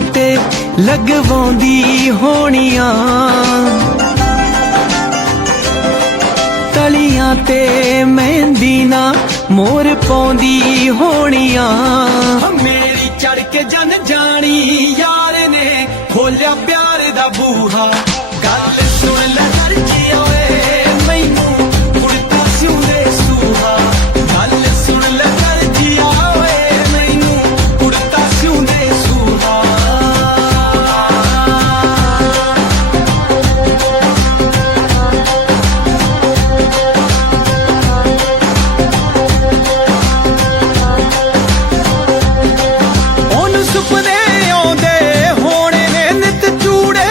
ਗੋਟੇ ਲਗਵਾਉਂਦੀ ਹੋਣੀਆਂ ਤਲੀਆਂ ਤੇ ਮਹਿੰਦੀ ਨਾ ਮੋਰ ਪਾਉਂਦੀ ਹੋਣੀਆਂ ਮੇਰੀ ਚੜ ਕੇ ਜਨ ਜਾਣੀ ਯਾਰ ਨੇ ਖੋਲਿਆ ਪਿਆਰ ਦਾ ਬੂਹਾ